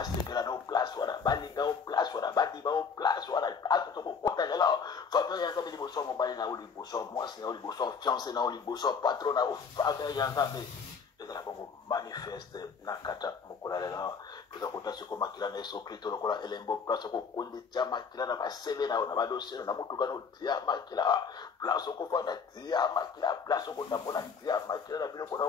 basekela na place wana balinga o place wana badima o place wana place to kokota lelo faveur ya nzambe liboso mobali na o liboso mwasi na o liboso fiancé na o liboso patron na o faveur ya nzambe ezala bongo manifeste na kata mokola lelo toza kota siko makila na Yesu Kristo lokola elembo place kokundi tia makila na basebe na na badossier na mutuka no tia makila place kofanda tia makila place kotambona tia makila na biloko na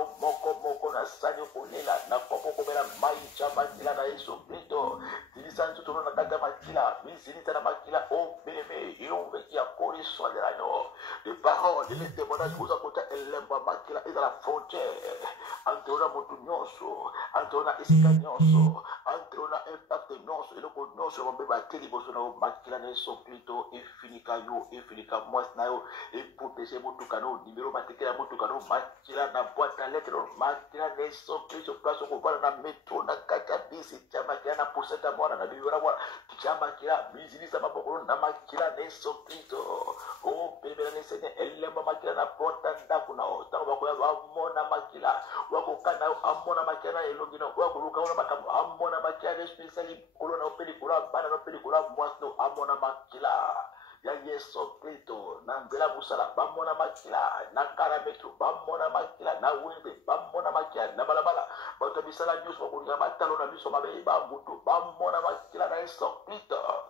moko na sani kolela na popo komela mai cha makila na Yesu Kristo tilisanzu tono na kata makila mizinita na makila o bebe yombe kia kori solerano les paroles les témoignages vous akota elembo makila ezala frontière entre na mutu nyonso entre na esika nyonso entre na impact nyonso eloko nyonso bombe bateli boso na makila na Yesu Kristo efinika yo efinika mwasi na yo eprotéger mutuka no numéro matekela mutuka no makila na boîte à lettres makila na Yesu Kristo place ko na metro na kaka bisi chama kia na poseta mwana na bibora mwana chama kia bizilisa maboko na makila na Yesu Kristo o bebe na sene elemba makila na porta ndaku na otango bakoya bamona makila wako kana amona makila elongina wako luka ona makambo amona makila especially kolona pelikula bana na pelikula mwasno amona makila ya Yesu Kristo na mbela busala bamona makila na karametro bamona makila na wembe bamona makila na balabala bato bisala nyuso bakulinga batalo na biso mabe bamutu bamona makila na Yesu Kristo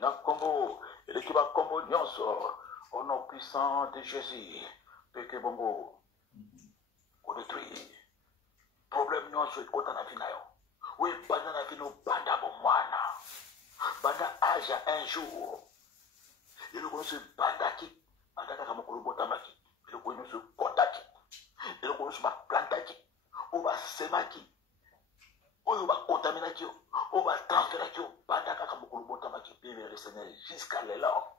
na kombo elekiba kombo nyonso au nom puissant de Jésus peke bongo ko détruire problème nyonso ekota na vina yo we banda na vino banda bo mwana banda aja un jour il ko se banda ki banda ka mokolo botamaki il ko se kotaki il ko se ba plantaki o ba semaki o ba kontaminaki o ba transferaki banda ka mokolo botamaki bien le Seigneur jusqu'à l'élan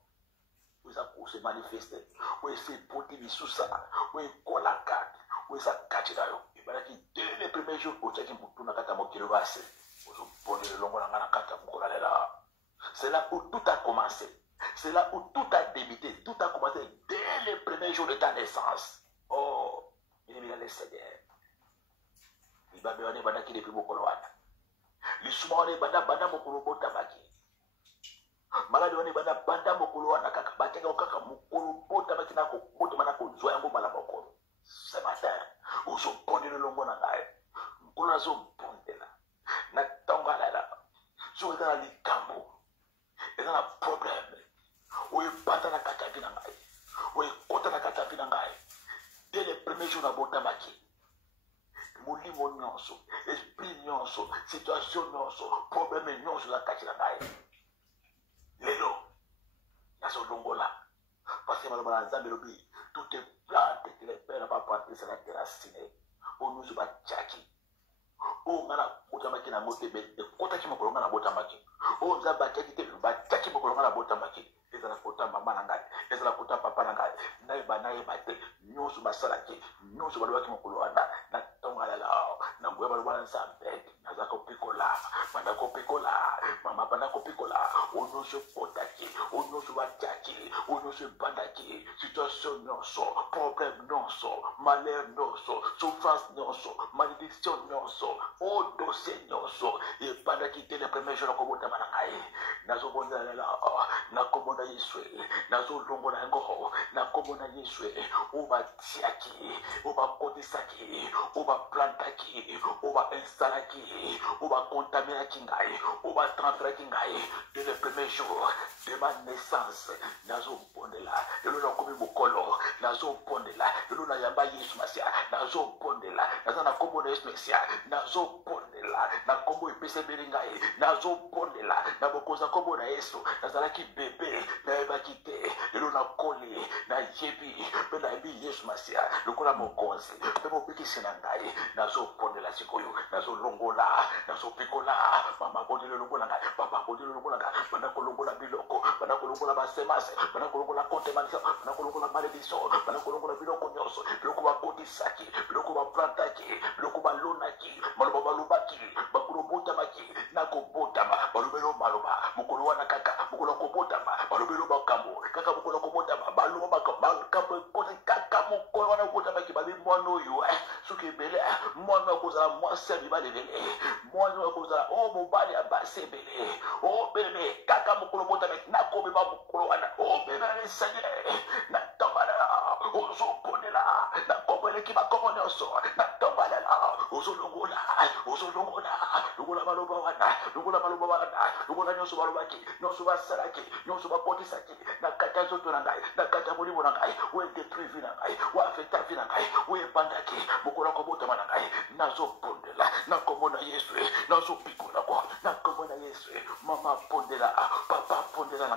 vous a se manifester oui c'est pour bisusa oui kolaka oui ça kachira yo ibaraki dès les premiers jours au tchaki mutuna kata mokilo base ozo pone longo na kata mokola lela c'est là où tout a commencé c'est là où tout a débuté tout a commencé dès les premiers jours de ta naissance oh il y a le Seigneur il va bien bandaki depuis mokolo wana lisumone banda mokolo botabaki maladi wani banda mokolo wana kaka batenga kaka mokolo botabaki na ko botama na ko zoya ngo mala mokolo ce matin ozo pone longo na ngai mokolo azo pondela na tonga la so eza na likambo eza na problème oyo bata na katavi na ngai oyo kota na katavi na ngai dès les premiers jours na botamaki molimo nyonso esprit nyonso situation nyonso problème nyonso na kati na ngai lelo nazo longola parce que malobala nzambe lobi tout est plante que les pères n'ont pas planté c'est la déraciné o nous ba tchaki o ngana botamaki na motebe ekotaki mokolo ngana botamaki o nzamba tchaki te ba tchaki mokolo ngana botamaki ezala kota mama na ngai ezala kota papa na ngai naye ba te nyonso basalaki nyonso balobaki mokolo wana na tonga la na ngoya balobana nzambe naza kopikola banda kopikola mama banda kopikola o nyonso potaki o nyonso bataki o nyonso bandaki situation nyonso problème nyonso malheur nyonso souffrance nyonso malédiction nyonso o dossier nyonso e bandaki te le premier jour ko botama na ngai nazo bonda la na komona Yesu nazo longo na ngo na komona Yesu o batiaki o ba kodisaki o ba plantaki o ba installaki o ba contaminaki ngai o ba transferaki ngai de le premier jour de ma naissance nazo pondela lelo na komi mokolo nazo pondela lelo na yamba Yesu masia nazo pondela nazo na komona Yesu masia nazo pondela na kombo epese belingai nazo pondela na bokoza kombo na Yesu nazalaki bebe na ebaki te lelo na koli na yebi pe na yebi Yesu masia lokola mokonzi pe mopikisi na ngai nazo pondela sikoyo nazo longola nazo pikola mama bondela longola ngai papa bondela longola ngai bana kolongola biloko bana kolongola basemase bana kolongola contamination bana kolongola malédiction bana kolongola biloko nyonso biloko bakotisaki biloko baplantaki biloko balonaki maloba balobaki bakulobotamaki na kobotama balobelo maloba mokolo wana kaka mokolo kobotama balobelo bakambo kaka mokolo kobotama baloba bakambo kote kaka mokolo wana kotamaki babi mwana oyo soki ebele mwana kozala mwasi ya mibale ebele mwana oyo kozala o mobali ya basebele o bebe kaka mokolo botama nakobeba mokolo wana o bebe na Seigneur na tomala ozoponela na komeleki bakomo nyonso na tomala ozolongola longola maloba wana longola nyonso balobaki nyonso basalaki nyonso bapotisaki na kata nzoto na ngai na kata molimo na ngai oedetruire vi na ngai oafekta vi na ngai oebandaki mokolo kobotama na ngai nazopondela nakomona Yesu nazopikola ko nakomona Yesu mama pondela papa pondela na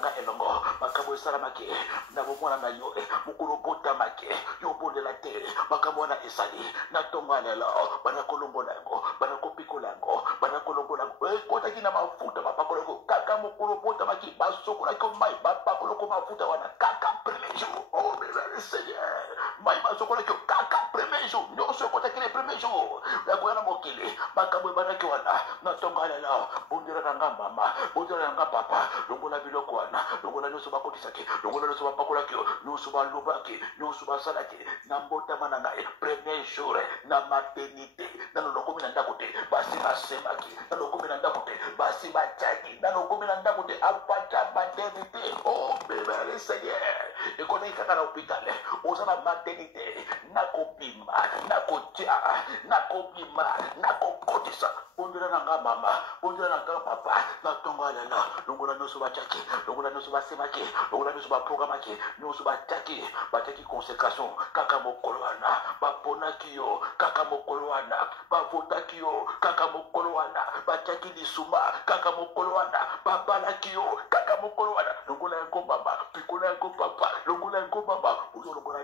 ngai elongo makambo esalamaki na bomona na yo mokolo botamaki yo pondela te makambo na esali na tongalela bana kolongola yango bana kopikola yango bana kolongola kotaki na mafuta bapakoloko kaka mokolo botamaki basokolaki mai bapakoloko mafuta wana kaka premier jour oh bébé Seigneur mai basokolaki kaka premier jour nyonso kotaki le premier jour yakoya na mokili makambo ebanaki wana na tongalela bondela na nga mama bondela na nga papa longola biloko wana longola nyonso bakotisaki longola nyonso bapakolaki nyonso balobaki nyonso basalaki na mbotama na ngai premier jour na maternité nalokomi na ndako te basi basemaki nalokomi na ndako te basi batiaki nalokomi na ndako te apata maternité oh bébé Seigneur ekotaki kaka na hôpital oza na maternité nakobima nakotia nakobima nakokotisa bondela na nga mama bondela na nga papa na tongo alela longola nyonso batiaki longola nyonso basemaki longola nyonso baprogrammaki nyonso batiaki consécration kaka mokolo wana baponaki yo kaka mokolo wana bavotaki yo kaka mokolo wana batiaki lisuma kaka mokolo wana babalaki yo kaka mokolo wana longola yango mama pikola yango papa longola yango mama ozolongola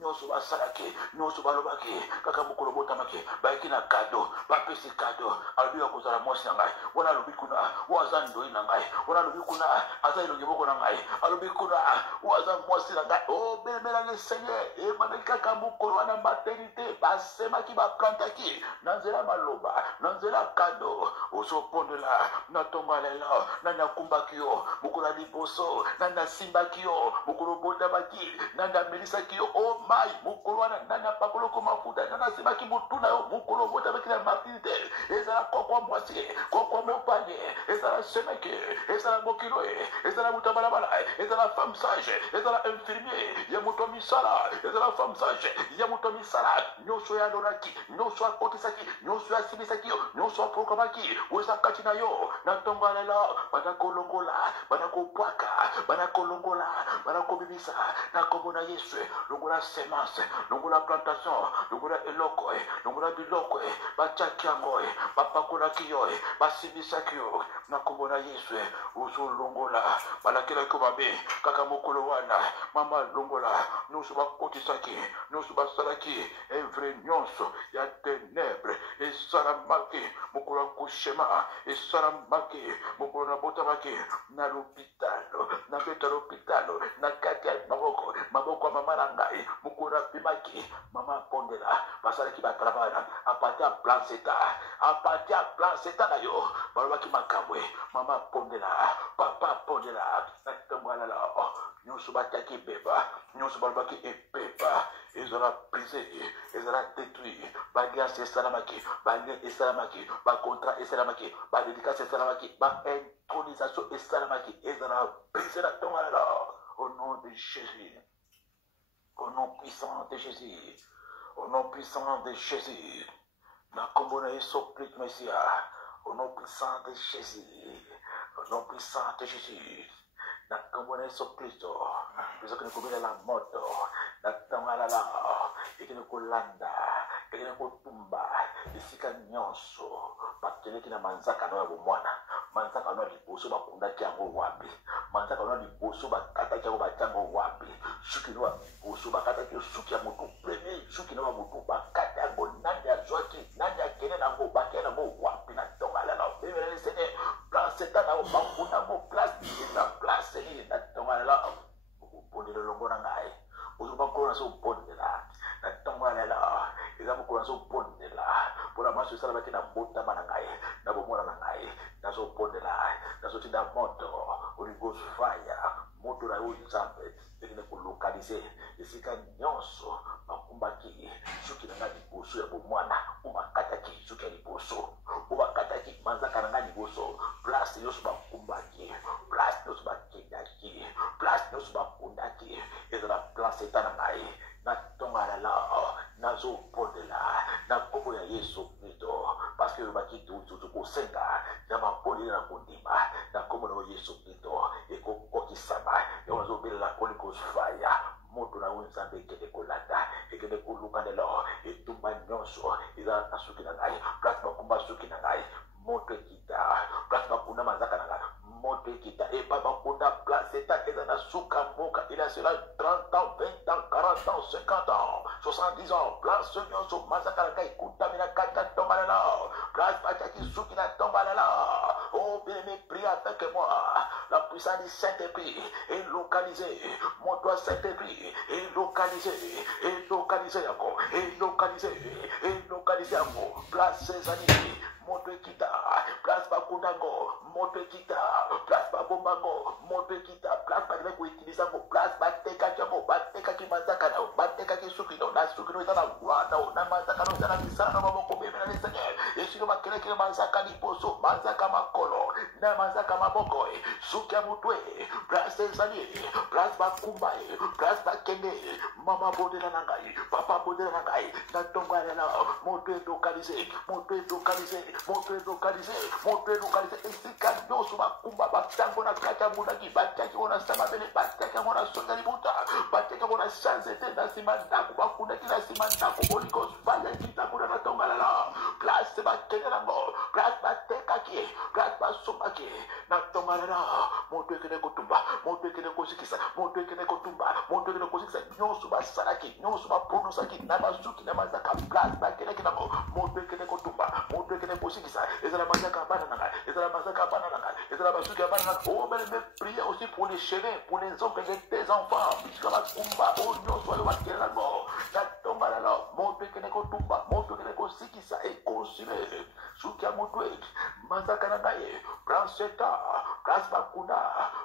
nyonso basalaki nyonso balobaki kaka mokolo botamaki bayaki na kado bapesi kado alobi akozala mwasi na ngai wana alobi kuna waza ndoi na ngai wana alobi kuna aza elongi moko na ngai alobi kuna waza mwasi na ngai o belemela le Seigneur emanaki kaka mokolo wana maternité basemaki baplantaki na nzela maloba na nzela kado ozopondela na tongalela na nakumbaki yo mokolo liboso na nasimbaki yo mokolo botamaki na namelisaki yo o mai mokolo wana na napakoloko mafuta na nasimaki motu na yo mokolo botamaki na maternité ezala kokwa mwasi kokwa mopanye ezala semeke ezala mokilo ezala mutabalabala ezala femme sage ezala infirmier ya moto misala ezala femme sage ya moto misala nyonso ya lonaki nyonso akotisaki nyonso asimisaki yo nyonso aprogrammaki wezakati na yo na tongalela banakolongola banakopwaka banakolongola banakobimisa na kombo na Yesu longola semence longola plantation longola eloko longola biloko batiaki yango bapakolaki yo basimisaki yo na kombo na Yesu ozolongola balakelaki mabe kaka mokolo wana mama longola nyonso bakotisaki nyonso basalaki evre nyonso ya ténèbre esalamaki mokolo akushema esalamaki mokolo na botamaki na l'hôpital na beta l'hôpital na kati ya maboko ya mama na ngai mokolo na pimaki mama pondela basalaki batrabana apati ya plan seta na yo balobaki makambo mama pondela papa pondela na tombalala nyonso batiaki beba nyonso balobaki ebeba ezala brisé ezala détruit bagasi esalamaki balie esalamaki bacontrat esalamaki badédicace esalamaki baintronisation esalamaki ezala brisé na tombalala au nom de Jésus au nom puissant de Jésus au nom puissant de Jésus na kombo na Yesu Christ Messia au nom puissant de Jésus au nom puissant de Jésus na kombo na Yesu Kristo bizakini kubila la moto na tangalala ikini kulanda ikini kutumba isika nyonso bateleki na manzaka no ya bomwana manzaka no liboso bakundaki yango wapi manzaka no liboso bakataki yango batiango wapi suki no liboso bakataki suki ya moto premier suki no moto bakata yango nani azwaki nani akene nango bakene nango wapi na tangalala bebele Seigneur plan seta na bakuna mo place na place ni na tangalala bondela longo na ngai ozuba kona so bondela na tangalala ezamu kona so bondela pona maso sala baki na bota mana ngai na bomona na ngai na so bondela na so tinda moto Holy Ghost fire moto na yo nzambe ekine kolokalize esika nyonso bakumbaki suki na liboso ya bomwana umakataki suki ya liboso que eu aqui tudo por sentar, já uma polina na kundima, na como no Yesu Cristo, e com que sama, eu resolvi lá com os faia, muito na unzambe que de colada, e que de coluca de lo, e tumba nyoso, e da asuki na gai, plasma kumba suki na gai, moto kita, plasma kuna mazaka na gai, moto kita, e papa kuna placeta, e da suka moka, il a cela 30 ans, 20 ans, 40 ans, 50 ans, 70 ans, place nyoso, mazaka na gai, kuta mina kata tomba na la, place pachaki suki na tomba na la, oh bien mes prie avec moi, la puissance du Saint-Esprit est localisée, mon doigt Saint-Esprit est localisé, encore, est localisé encore, place ses amis, montre kita, place Bakundango, montre kita, place Babombango, montre kita, place Badeko Itilizango, place Bateka Jamo, Bateka Kimazakana, Bateka Kisukino, Nasukino is a Wano, Namazakano is a Misana Moko, et si l'on va créer que Mazaka Liposo, Mazaka Makolo, Namazaka Maboko, Sukamutwe, place ses amis, place Bakumbae, place Bakende, Mama Bodelangai, Papa Bodelangai, Natongarela, montre localisé, montre localisé, et si Kano Sumakumba, Batangona Katamudaki, Batakona Samabele, Batakona Sotalibuta, Batakona Sanzete, Nasimanda, Bakunaki, Nasimanda, Holy Ghost, Valentita, Tongalala, place Bakenango, place Batekaki, place Basumaki, Natongalala, montre que ne Kotumba, montre que ne Kosikisa, montre que ne Kotumba, montre que ne Kosikisa, Nyosuba Saraki, Nyosuba Pronusaki, Namazuki, Namazaka, place Bakenako, montre que ne Kotumba, montre que ne Kosikisa, et la Mazaka Banana, et la Mazaka Banana, et la Bazuka Banana, oh, mais priez aussi pour les chemins, pour les hommes et tes enfants, puisque la Kumba, oh, Nyosua, le Wakelano, Natongalala, montre que ne Kotumba, montre que ne Kosikisa, et consumé, Sukia Motwek, Mazaka Nagaye, Pranseta, Plasma Kuna,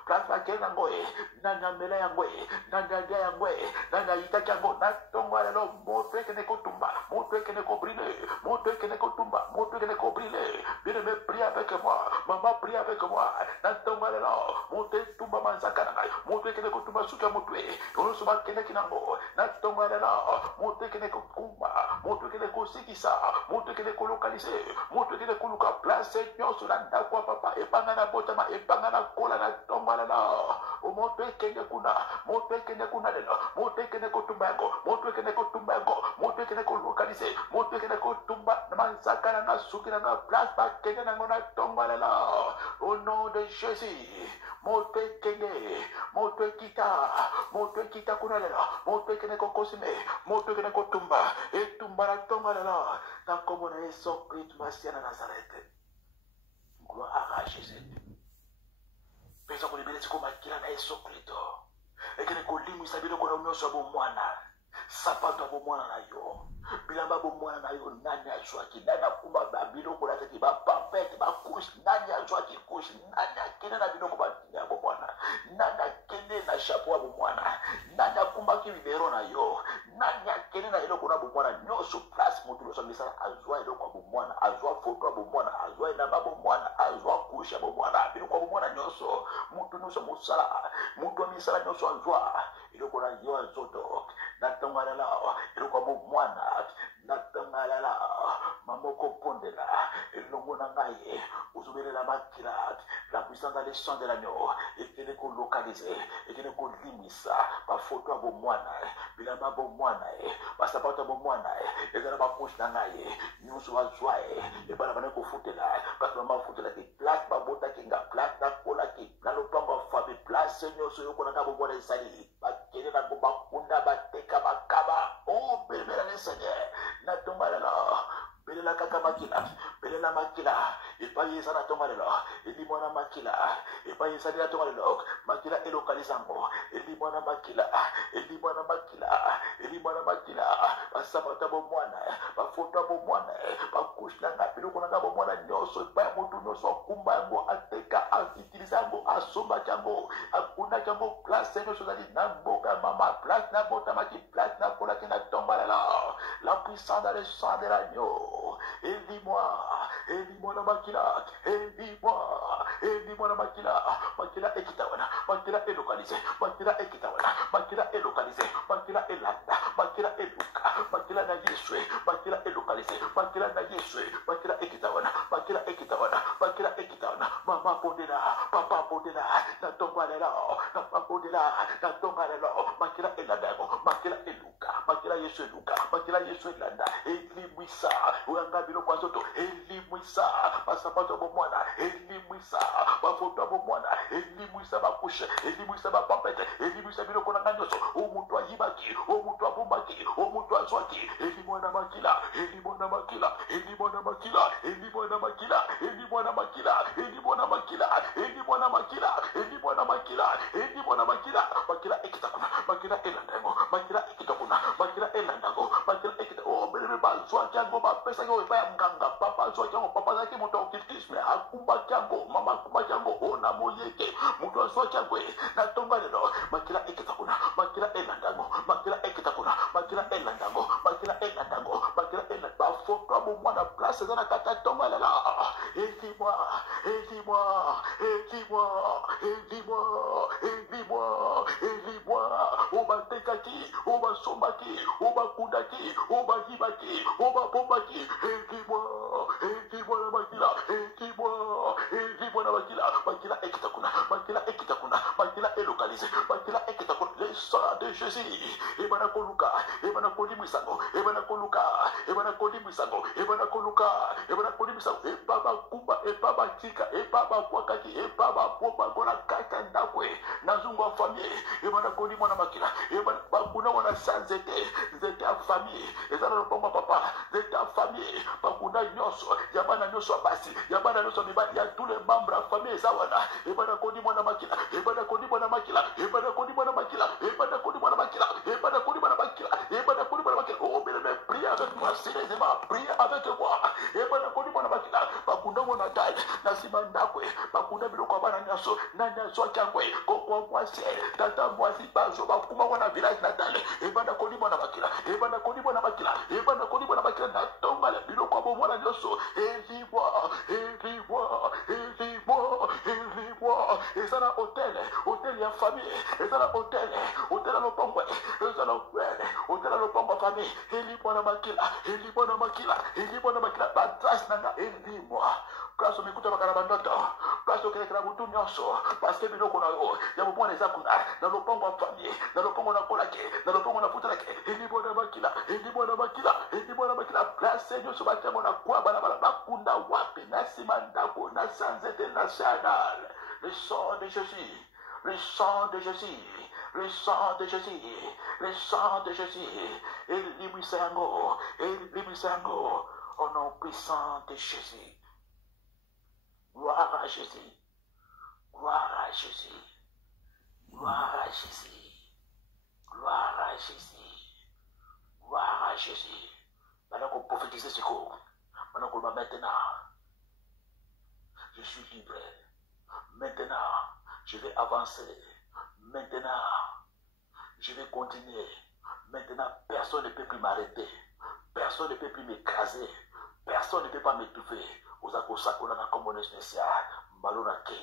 Plasma Kenangoe, Nana Mela Yangue, Nana Yangue, Nana Itakango, Natongalala, montre que ne Kotumba, montre que ne Kobrile, montre que ne Kotumba, montre que ne Kobrile, bien me prie avec moi, maman prie avec moi, Natongalala, montre Tumba Mazaka Nagaye, montre que ne Kotumba Sukia Motwe, on se bat Kenekinango, Natongalala, montre que ne Kokumba, montre que ne Kosikisa, montre que ne Kolokalisé, montre que ne Koluka, place Seigneur sur la Nakwa Papa, et Pangana Botama, et Pangana Kola, Natongalala, montre que ne Kuna, montre que ne Kuna, montre que ne Kotumbango, montre que ne Kotumbango, montre que ne Kolokalisé, montre que ne Kotumba, Mazaka Nanga Sukina, place Bakene Nangona Tongalala, au nom de Jésus, montre que ne, montre kita Kunala, montre que ne Kokosime, montre que ne Kotumba, et Tumbara Tongalala, dans comme on est son Christ, Massiana Nazareth. Gloire à Jésus. Pesa ko libere ko makila na Yesu Kristo. Ekene ko limu sabilo ko na nyoso abo mwana. Sapato abo mwana na yo. Bilamba abo mwana na yo nani ajwa ki nani kumba babilo ko na ki ba papete ba kush nani ajwa ki kush nani akene na bino ko ba abo mwana. Nani akene na chapeau abo mwana. Nani akumba ki libero na yo. Nani akene na ilo ko na abo mwana nyoso place mutu so misala ajwa ilo ko abo mwana, ajwa foto abo mwana, ajwa ina abo mwana, ajwa kush abo mwana. Bino ko abo mwana nyoso mutu nyoso musala, mutu misala nyoso ajwa ilo ko na yo azoto. Natongalala ilo ko abo mwana. Natongalala mamoko pondela elongo na ngai uzubele la makila la puissance dans les champs de l'agneau ekene ko localiser ekene ko limisa ba photo abo mwana bilamba abo mwana ba sapato abo mwana ezala ba poche na ngai nyuso azwa e bana bana ko futela ba mama futela ki place ba bota kinga place na kola ki na lopango fabi place seigneur so yoko na abo mwana sali ba kene na ko ba kunda ba teka ba kaba oh bébé le seigneur na tombalala belela kaka makila belela makila epaye sana tombalala eli mwana makila epaye sana tombalala makila elokalizango eli mwana makila eli mwana makila eli mwana makila basabata bo mwana bafoto bo mwana bakushna ngapilo kuna bo mwana nyoso pa mutu nyoso kumbango ateka afitilizango asomba chango akuna chango place nyoso zali namboka mama place na bota maki place na kola kina tombalala la puissance dans le sang de l'agneau. Élis-moi la makila, élis-moi la makila ekitawana, makila elokalisé, makila ekitawana, makila elokalisé, makila elanda, makila eluka, makila na Yeshua, makila elokalisé, makila na Yeshua, makila ekitawana, Maman Pondela, Papa Pondela, Natombalela, Papa Pondela, Natombalela, Makila Eladego, Makila Eluka, Makila Yesu Luka, Makila Yesu Elanda, Elimwisa, Uangabilo Kwasoto, Elimwisa, Pasapato Bomwana, Elimwisa, Bafoto Bomwana, Elimwisa Bakushe, Elimwisa Bapapete, Elimwisa Biloko Nanganyoso, Omutwa Yibaki, Omutwa Bumbaki, Omutwa Swaki, Elimwana Makila, Elimwana Makila, Elimwana Makila, Elimwana Makila, Elimwana Makila, Elimwana Makila, Elimwana Makila, Elimwana Makila, Elimwana Makila, Makila Ekitakuna, Makila Elandango, Makila Ekitakuna, Makila Elandango, Makila Ekitakuna, oh, bebe balswa kyango, bapesa yo ipa mganga, papa swa kyango, papa zaki muto kitkisme, akumba kyango, mama kumba kyango, ona moyeke, muto swa kyango, na tonga lelo, Makila Ekitakuna, Makila Elandango, Makila Ekitakuna, Makila Elandango, Makila Elandango, Makila Elandango, bafoto abo mwana place zana kata tonga lela, aidez-moi, aidez-moi, aidez-moi, aidez-moi, aidez-moi, aidez-moi, oba tekaki, oba sombaki, oba kudaki, oba hibaki, oba bombaki, aidez-moi, aidez-moi la makila, aidez-moi, aidez-moi la makila, makila ekitakuna, makila ekitakuna, makila elokalisé, makila ekitakuna, le sang de Jésus, ebana koluka, ebana kolimuisango, ebana koluka, ebana kolimuisango, ebana koluka, ebana kolimuisango, ebaba kumba, ebaba tika, ebaba kwakaki, ebaba bomba gona kaka ndakwe, nazungwa famille, ebana kolimwana makila, ebana bakuna wana sanzete, zete a famille, ezana lopoma papa, zete a famille, bakuna nyoso, yabana nyoso basi, yabana nyoso mibali, ya tous les membres de famille zawana, ebana kolimwana makila, ebana kolimwana makila, ebana kolimwana makila, ebana kolimwana makila, ebana kolimwana makila, ebana kolimwana makila, oh bien priez avec moi, sérieusement, priez avec moi, ebana kolimwana makila, bakuna wana dai, nasima ndakwe, bakuna biloko bana nyaso, na nyaso kyangwe, koko mwase, tata mwasi bazo, bakuma wana village natal, ebana kolimwana makila, ebana kolimwana makila, ebana kolimwana makila, na tonga le biloko bo mwana nyaso, aidez-moi, aidez-moi, aidez-moi, aidez-moi, ezana hôtel, hôtel ya famille, ezana hôtel, hôtel lopongwe, ezana hôtel lopongwe famille, aidez-moi na makila, aidez-moi na makila, aidez-moi na makila, batras nanga, aidez-moi. Place au mikuta bakana bandoto, place au kelekela butu nyonso, parce que biloko na yo, ya mopona eza kuna, na lopango ya famille, na lopango na kolake, na lopango na futalake, elimo na makila, elimo na makila, elimo na makila, place nyonso batemo na kwa bana bana bakunda wapi, na sima ndako, na sans international, le sang de Jésus, le sang de Jésus, le sang de Jésus, le sang de Jésus, elimisango, elimisango, au nom puissant de Jésus. Gloire à Jésus. Gloire à Jésus. Gloire à Jésus. Gloire à Jésus. Gloire à Jésus. Maintenant qu'on prophétise ce cours. Maintenant qu'on va maintenant. Je suis libre. Maintenant, je vais avancer. Maintenant, je vais continuer. Maintenant, personne ne peut plus m'arrêter. Personne ne peut plus m'écraser. Personne ne peut pas m'étouffer. Aux akosakona na commune spécial, malona ke,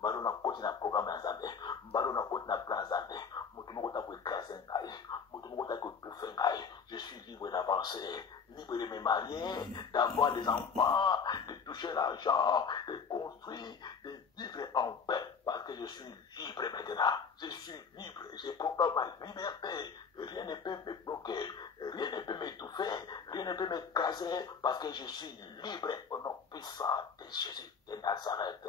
malona koti na programme ya Nzambe, malona koti na plan Nzambe, mutu moko ta ko écraser ngai, mutu moko ta ko étouffer ngai. Je suis libre d'avancer, libre de me marier, d'avoir des enfants, de toucher l'argent, de construire, de vivre en paix, parce que je suis libre maintenant. Je suis libre, je proclame ma liberté. Rien ne peut me bloquer, rien ne peut m'étouffer, rien ne peut m'écraser, parce que je suis libre au nom puissant de Jésus de Nazareth.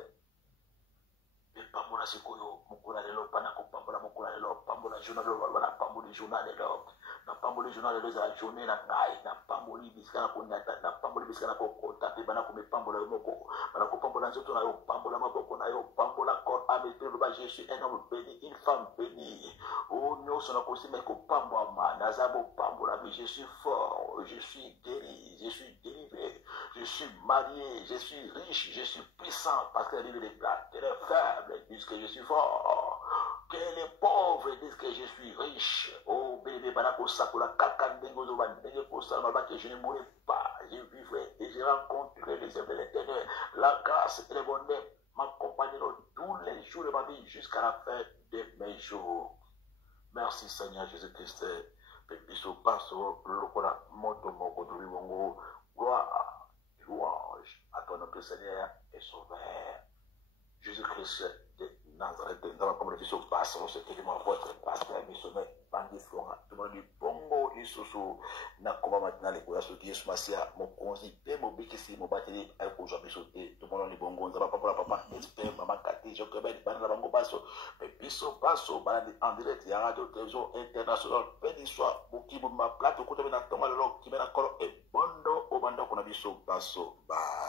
Et pambola sikoyo, mukula lelo panako pambola mukula lelo pambola journal wala pambola journal lelo. Na pamboli journal lelo za journée na ngai, na pamboli biskana ko nyata, na pamboli biskana ko kota pe bana ko me pambola moko, bana ko pambola nzoto na yo, pambola maboko na yo, pambola corps âme et le je suis un homme béni, une femme bénie. Oh nyoso na ko sima ko pambola ma, nazabo pambola mais je suis fort, je suis guéri, je suis délivré, je suis marié, je suis riche, je suis puissant parce que la Bible est plate, elle est faible, disent que je suis fort. Que les pauvres disent que je suis riche. Oh, bébé, banakosakola, kakandengo, que je ne mourrai pas, je vivrai et je rencontrerai les œuvres de l'Éternel. La grâce et le bonheur m'accompagneront tous les jours de ma vie jusqu'à la fin de mes jours. Merci Seigneur Jésus-Christ. Pépiso, passo, lokola, moto, moko, gloire, louange à ton nom, Seigneur et Sauveur. Jésus-Christ de Nazareth, nous avons comme le fils au pasteur, c'est tellement votre pasteur, missionnaire, Bandi Flora, tout le monde du bongo, Isusu, Nakoma maintenant, les Koya Soki, Sumasia, mon conzipé, mon bikisi, mon batterie, Aiko Jabisote, tout le monde du bongo, nous avons papa, expert, maman Kati, Jokebel, Banana Bango Basso, mais Bisso Basso, Banani en direct, il y a Radio Télévision International, béni soit, Bouki, ma plate, au côté de Natoma, le qui m'a et Bondo, au Bando, qu'on a Bisso Basso, bye.